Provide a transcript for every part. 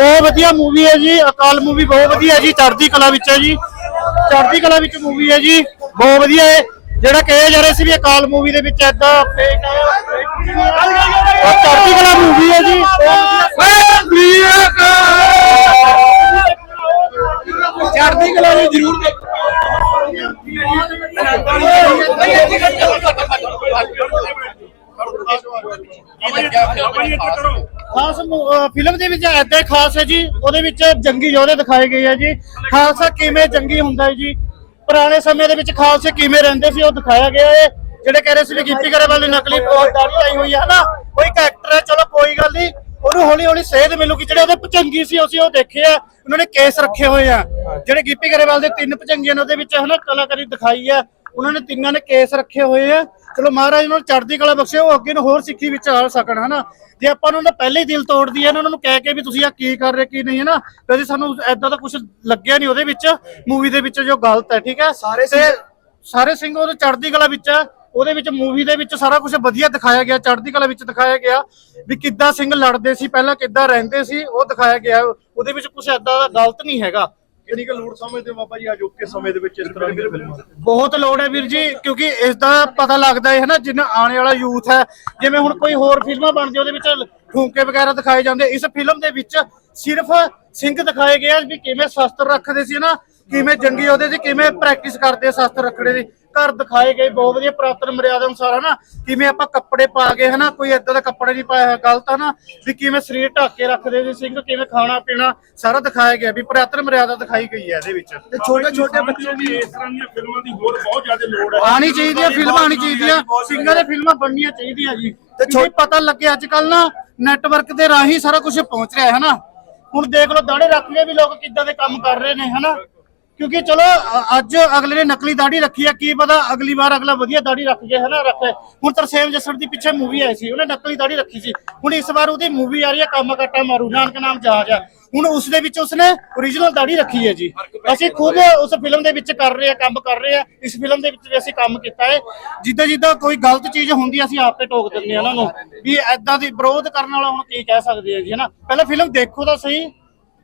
ਬਹੁਤ ਵਧੀਆ ਮੂਵੀ ਹੈ ਜੀ, ਅਕਾਲ ਮੂਵੀ ਬਹੁਤ ਵਧੀਆ ਹੈ ਜੀ, ਚੜ੍ਹਦੀ ਕਲਾ ਵਿੱਚ ਹੈ ਜੀ। ਚੜ੍ਹਦੀ ਕਲਾ ਵਿੱਚ ਮੂਵੀ ਹੈ ਜੀ, ਬਹੁਤ ਵਧੀਆ ਹੈ। ਜਿਹੜਾ ਕਿਹਾ ਜਾ ਰਿਹਾ ਸੀ ਵੀ ਅਕਾਲ ਮੂਵੀ ਦੇ ਵਿੱਚ ਐਦਾਂ ਫੇਕ ਹੈ ਚੜ੍ਹਦੀ ਕਲਾ ਮੂਵੀ ਹੈ ਜੀ ਚੜ੍ਹਦੀ ਕਲਾ ਨੂੰ ਜ਼ਰੂਰ ਦੇਖੋ। ਖਾਸ ਫਿਲਮ ਦੇ ਵਿੱਚ ਐਦਾਂ ਖਾਸ ਹੈ ਜੀ। ਉਹਦੇ ਵਿੱਚ ਜੰਗੀ ਯੋਧੇ ਦਿਖਾਏ ਗਏ ਆ ਜੀ। ਖਾਲਸਾ ਕਿਵੇਂ ਜੰਗੀ ਹੁੰਦਾ ਹੈ ਜੀ। ਪੁਰਾਣੇ ਸਮੇਂ ਦੇ ਵਿੱਚ ਖਾਲਸੇ ਕਿਵੇਂ ਰਹਿੰਦੇ ਸੀ ਉਹ ਦਿਖਾਇਆ ਗਿਆ ਹੈ। ਜਿਹੜੇ ਕਹਿ ਰਹੇ ਸੀ ਵੀ ਗਿੱਪੀ ਗਰੇਵਾਲ ਦੀ ਨਕਲੀ ਬਹੁਤ ਦਾੜੀ ਲਾਈ ਹੋਈ ਹੈ ਨਾ ਕੋਈ ਕੈਰੈਕਟਰ ਹੈ, ਚਲੋ ਕੋਈ ਗੱਲ ਨਹੀਂ। ਉਹਨੂੰ ਹੌਲੀ ਹੌਲੀ ਸੇਧ ਮਿਲੂਗੀ ਜਿਹੜੇ ਉਹਦੇ ਭਚੰਗੀ ਸੀ, ਅਸੀਂ ਉਹ ਦੇਖੇ ਆ। ਉਹਨਾਂ ਨੇ ਕੇਸ ਰੱਖੇ ਹੋਏ ਆ। ਜਿਹੜੇ ਗਿੱਪੀ ਗਰੇਵਾਲ ਦੇ ਤਿੰਨ ਭਚੰਗੀਆਂ ਨੇ ਉਹਦੇ ਵਿੱਚ ਹਨਾ ਕਲਾਕਾਰੀ ਦਿਖਾਈ ਆ। ਉਹਨਾਂ ਨੇ ਤਿੰਨਾਂ ਨੇ ਕੇਸ ਰੱਖੇ ਹੋਏ ਆ। ਚਲੋ ਮਹਾਰਾਜ ਉਹਨਾਂ ਨੂੰ ਚੜ੍ਹਦੀ ਕਲਾ ਬਖਸ਼ੇ ਉਹ ਅੱਗੇ ਨੂੰ ਹੋਰ ਸਿੱਖੀ ਵਿੱਚ ਆ ਸਕਣ ਹਨਾ? ਜੇ ਆਪਾਂ ਉਹਨਾਂ ਦਾ ਪਹਿਲੇ ਹੀ ਦਿਲ ਤੋੜ ਦਈਏ ਨਾ ਉਹਨਾਂ ਨੂੰ ਕਹਿ ਕੇ ਵੀ ਤੁਸੀਂ ਆ ਕੀ ਕਰ ਰਹੇ ਕੀ ਨਹੀਂ ਹਨਾ? ਕਦੇ ਸਾਨੂੰ ਐਦਾਂ ਦਾ ਕੁਝ ਲੱਗਿਆ ਨਹੀਂ ਉਹਦੇ ਵਿੱਚ ਮੂਵੀ ਦੇ ਵਿੱਚ ਜੋ ਗਲਤ ਹੈ ਠੀਕ ਹੈ? ਸਾਰੇ ਸਾਰੇ ਸਿੰਘ ਉਹਦੇ ਚੜ੍ਹਦੀ ਕਲਾ ਵਿੱਚ ਹੈ ਉਹਦੇ ਵਿੱਚ ਮੂਵੀ ਦੇ ਵਿੱਚ ਸਾਰਾ ਕੁਝ ਵਧੀਆ ਦਿਖਾਇਆ ਗਿਆ ਚੜ੍ਹਦੀ ਕਲਾ ਵਿੱਚ ਦਿਖਾਇਆ ਗਿਆ ਵੀ ਕਿੱਦਾਂ ਸਿੰਘ ਲੜਦੇ ਸੀ ਪਹਿਲਾਂ ਕਿੱਦਾਂ ਰਹਿੰਦੇ ਸੀ ਉਹ ਦਿਖਾਇਆ ਗਿਆ ਉਹਦੇ ਵਿੱਚ ਕੁਝ ਐਦਾਂ ਦਾ ਗਲਤ ਨਹੀਂ ਹੈਗਾ। ਕਿੰਨੀ ਕੁ ਲੋੜ ਸਮਝਦੇ ਹੋ ਬਾਬਾ ਜੀ ਅਜੋਕੇ ਸਮੇਂ ਦੇ ਵਿੱਚ ਇਸ ਤਰ੍ਹਾਂ ਦੀਆਂ ਫਿਲਮਾਂ। ਬਹੁਤ ਲੋੜ ਹੈ ਵੀਰ ਜੀ, ਕਿਉਂਕਿ ਇਸ ਦਾ ਪਤਾ ਲੱਗਦਾ ਹੈ ਨਾ, ਜਿੰਨਾ ਆਉਣ ਵਾਲਾ ਯੂਥ ਹੈ। ਜਿਵੇਂ ਹੁਣ ਕੋਈ ਹੋਰ ਫਿਲਮਾਂ ਬਣਦੀ ਉਹਦੇ ਵਿੱਚ ਠੂੰਕੇ ਵਗੈਰਾ ਦਿਖਾਏ ਜਾਂਦੇ। ਇਸ ਫਿਲਮ ਦੇ ਵਿੱਚ ਸਿਰਫ ਸਿੰਘ ਦਿਖਾਏ ਗਏ ਆ ਵੀ ਕਿਵੇਂ ਸ਼ਸਤਰ ਰੱਖਦੇ ਸੀ ਨਾ, ਕਿਵੇਂ ਜੰਗੀ ਉਹਦੇ ਦੀ, ਕਿਵੇਂ ਪ੍ਰੈਕਟਿਸ ਕਰਦੇ ਸ਼ਸਤਰ ਰੱਖਣੇ ਦੀ। ਘਰ ਦਿਖਾਏ ਗਏ ਬਹੁਤ ਵਧੀਆ ਪ੍ਰਾਤਨ ਮਰਿਆਦਾ ਅਨੁਸਾਰ ਹਨਾ? ਕਿਵੇਂ ਆਪਾਂ ਕੱਪੜੇ ਪਾ ਕੇ ਹਨਾ? ਕੋਈ ਏਦਾਂ ਦਾ ਕੱਪੜੇ ਨਹੀਂ ਪਾਇਆ ਗਲਤ ਹਨਾ ਵੀ ਕਿਵੇਂ ਸਰੀਰ ਢੱਕ ਕੇ ਰੱਖਦੇ ਸੀ ਸਿੰਘ ਕਿਵੇਂ ਖਾਣਾ ਪੀਣਾ ਸਾਰਾ ਦਿਖਾਇਆ ਗਿਆ ਵੀ ਪ੍ਰਾਤਨ ਮਰਿਆਦਾ ਦਿਖਾਈ ਗਈ ਹੈ ਇਹਦੇ ਵਿੱਚ। ਤੇ ਛੋਟੇ ਛੋਟੇ ਬੱਚੇ ਵੀ ਇਸ ਤਰ੍ਹਾਂ ਦੀਆਂ ਫਿਲਮਾਂ ਦੀ ਹੋਰ ਬਹੁਤ ਜ਼ਿਆਦਾ ਲੋੜ ਹੈ। ਆਣੀ ਚਾਹੀਦੀ ਹੈ ਫਿਲਮਾਂ ਆਣੀ ਚਾਹੀਦੀਆਂ ਸਿੰਘਾਂ ਦੇ ਫਿਲਮਾਂ ਬਣਨੀਆਂ ਚਾਹੀਦੀਆਂ ਜੀ। ਤੇ ਛੋਟੇ ਪਤਾ ਲੱਗੇ ਅੱਜ ਕੱਲ ਨਾ ਨੈਟਵਰਕ ਦੇ ਰਾਹੀਂ ਸਾਰਾ ਕੁਝ ਪਹੁੰਚ ਰਿਹਾ ਹੈ ਨਾ ਹੁਣ ਦੇਖ ਲਓ ਦਾੜੇ ਰੱਖ ਕੇ ਵੀ ਲੋਕ ਕਿੱਦਾਂ ਦੇ ਕੰਮ ਕਰ ਰਹੇ ਨੇ ਹਨਾ? ਕਿਉਂਕਿ ਚਲੋ ਅ- ਅੱਜ ਅਗਲੇ ਨੇ ਨਕਲੀ ਦਾੜੀ ਰੱਖੀ ਆ ਕੀ ਪਤਾ ਅਗਲੀ ਵਾਰ ਅਗਲਾ ਵਧੀਆ ਦਾੜੀ ਰੱਖ ਕੇ ਹਨਾ ਰੱਖੇ। ਹੁਣ ਤਰਸੇਮ ਜੱਸੜ ਦੀ ਪਿੱਛੇ ਮੂਵੀ ਆਈ ਸੀ ਉਹਨੇ ਨਕਲੀ ਦਾੜੀ ਰੱਖੀ ਸੀ। ਹੁਣ ਇਸ ਵਾਰ ਉਹਦੀ ਮੂਵੀ ਆ ਰਹੀ ਹੈ ਕੰਮ ਕੱਟਾ ਮਾਰੂ ਨਾਨਕ ਨਾਮ ਜਹਾਜ ਆ। ਹੁਣ ਉਸ ਦੇ ਵਿੱਚ ਉਸਨੇ ਓਰੀਜਨਲ ਦਾੜੀ ਰੱਖੀ ਹੈ ਜੀ। ਅਸੀਂ ਖੁਦ ਉਸ ਫਿਲਮ ਦੇ ਵਿੱਚ ਕਰ ਰਹੇ ਆ ਕੰਮ ਕਰ ਰਹੇ ਆ ਇਸ ਫਿਲਮ ਦੇ ਵਿੱਚ ਵੀ ਅਸੀਂ ਕੰਮ ਕੀਤਾ ਹੈ। ਜਿੱਦਾਂ ਜਿੱਦਾਂ ਕੋਈ ਗਲਤ ਚੀਜ਼ ਹੁੰਦੀ ਆ, ਅਸੀਂ ਆਪੇ ਟੋਕ ਦਿੰਦੇ ਆ ਉਹਨਾਂ ਨੂੰ ਵੀ ਐਦਾਂ ਦੀ ਵਿਰੋਧ ਕਰਨ ਵਾਲਾ ਹੁਣ ਕੀ ਕਹਿ ਸਕਦੇ ਆ ਜੀ ਹਨਾ। ਪਹਿਲਾਂ ਫਿਲਮ ਦੇਖੋ ਤਾਂ ਸਹੀ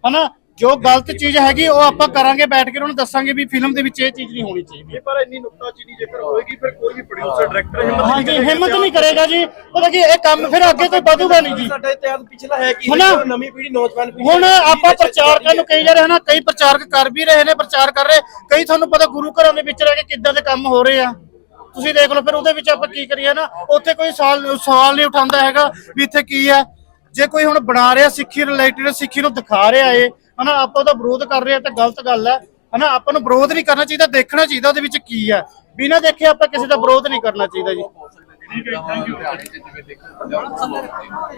ਹਨਾ। ਜੋ ਗਲਤ ਚੀਜ਼ ਹੈਗੀ ਉਹ ਆਪਾਂ ਕਰਾਂਗੇ ਬੈਠ ਕੇ ਉਹਨਾਂ ਨੂੰ ਦੱਸਾਂਗੇ ਵੀ ਫਿਲਮ ਦੇ ਵਿੱਚ ਇਹ ਚੀਜ਼ ਨਹੀਂ ਹੋਣੀ ਚਾਹੀਦੀ। ਇਹ ਪਰ ਇੰਨੀ ਨੁਕਤਾਚੀਨੀ ਜੇਕਰ ਹੋਏਗੀ ਫਿਰ ਕੋਈ ਵੀ ਪ੍ਰੋਡਿਊਸਰ ਡਾਇਰੈਕਟਰ ਹਿੰਮਤ ਨਹੀਂ ਹਾਂਜੀ ਹਿੰਮਤ ਨਹੀਂ ਕਰੇਗਾ ਜੀ। ਪਤਾ ਕੀ ਇਹ ਕੰਮ ਫਿਰ ਅੱਗੇ ਕੋਈ ਵਧੂਗਾ ਨਹੀਂ ਜੀ। ਸਾਡਾ ਇਤਿਹਾਸ ਪਿਛਲਾ ਹੈ ਕਿ? ਹਨਾ? ਨਵੀਂ ਪੀੜ੍ਹੀ ਨੌਜਵਾਨ ਪੀੜ੍ਹੀ ਹੁਣ ਆਪਾਂ ਪ੍ਰਚਾਰਕਾਂ ਨੂੰ ਕਹੀ ਜਾ ਰਹੇ ਹਾਂ ਕਈ ਪ੍ਰਚਾਰਕ ਕਰ ਵੀ ਰਹੇ ਨੇ ਪ੍ਰਚਾਰ ਕਰ ਰਹੇ। ਕਈ ਤੁਹਾਨੂੰ ਪਤਾ ਗੁਰੂ ਘਰਾਂ ਦੇ ਵਿੱਚ ਰਹਿ ਕੇ ਕਿੱਦਾਂ ਦੇ ਕੰਮ ਹੋ ਰਹੇ ਆ। ਤੁਸੀਂ ਦੇਖ ਲਓ ਫਿਰ ਉਹਦੇ ਵਿੱਚ ਆਪਾਂ ਕੀ ਕਰੀਏ ਨਾ ਉੱਥੇ ਕੋਈ ਸਵਾਲ ਸਵਾਲ ਨਹੀਂ ਉਠਾਉਂਦਾ ਹੈਗਾ ਵੀ ਇੱਥੇ ਕੀ ਹੈ ਜੇ ਕੋਈ ਹੁਣ ਬਣਾ ਰਿਹਾ ਸਿੱਖੀ ਰਿਲੇਟਡ ਸਿੱਖੀ ਨੂੰ ਦਿਖਾ ਰਿਹਾ ਏ ਹਨਾ ਆਪਾਂ ਉਹਦਾ ਵਿਰੋਧ ਕਰ ਰਹੇ ਆ ਤਾਂ ਗਲਤ ਗੱਲ ਹੈ। ਹਨਾ ਆਪਾਂ ਨੂੰ ਵਿਰੋਧ ਨਹੀਂ ਕਰਨਾ ਚਾਹੀਦਾ ਦੇਖਣਾ ਚਾਹੀਦਾ ਉਹਦੇ ਵਿੱਚ ਕੀ ਹੈ। ਬਿਨਾਂ ਦੇਖੇ ਆਪਾਂ ਕਿਸੇ ਦਾ ਵਿਰੋਧ ਨਹੀਂ ਕਰਨਾ ਚਾਹੀਦਾ ਜੀ।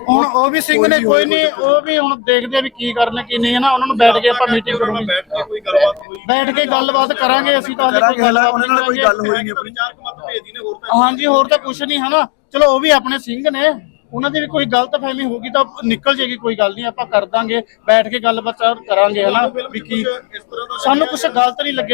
ਹੁਣ ਉਹ ਵੀ ਸਿੰਘ ਨੇ ਕੋਈ ਨਹੀਂ ਉਹ ਵੀ ਹੁਣ ਦੇਖਦੇ ਆ ਵੀ ਕੀ ਕਰਨਾ ਕੀ ਨਹੀਂ ਹੈ ਨਾ ਉਹਨਾਂ ਨੂੰ ਬੈਠ ਕੇ ਆਪਾਂ ਮੀਟਿੰਗ ਕਰਾਂਗੇ। ਬੈਠ ਕੇ ਕੋਈ ਗੱਲਬਾਤ ਹੋਈ। ਬੈਠ ਕੇ ਗੱਲਬਾਤ ਕਰਾਂਗੇ ਅਸੀਂ ਤਾਂ ਹਾਲੇ ਕੋਈ ਗੱਲਬਾਤ ਉਹਨਾਂ ਨਾਲ ਕੋਈ ਗੱਲ ਹੋਈ ਕਰਾਂਗੇ। ਨਹੀਂ ਪ੍ਰਚਾਰਕ ਮਤ ਭੇਜਦੀ ਨੇ ਹੋਰ ਤਾਂ ਹਾਂਜੀ ਹੋਰ ਤਾਂ ਕੁਝ ਨਹੀਂ ਹਨਾ। ਚਲੋ ਉਹ ਵੀ ਆਪਣੇ ਸਿੰਘ ਨੇ। ਉਹਨਾਂ ਦੀ ਵੀ ਕੋਈ ਗਲਤਫਹਿਮੀ ਹੋਊਗੀ ਤਾਂ ਨਿਕਲ ਜੇਗੀ ਕੋਈ ਗੱਲ ਨਹੀਂ ਆਪਾਂ ਕਰ ਦਾਂਗੇ ਬੈਠ ਕੇ ਗੱਲਬਾਤ ਕਰਾਂਗੇ ਹਨਾ ਵੀ ਕੀ ਸਾਨੂੰ ਕੁਝ ਗਲਤ ਨਹੀਂ ਲੱਗਿਆ।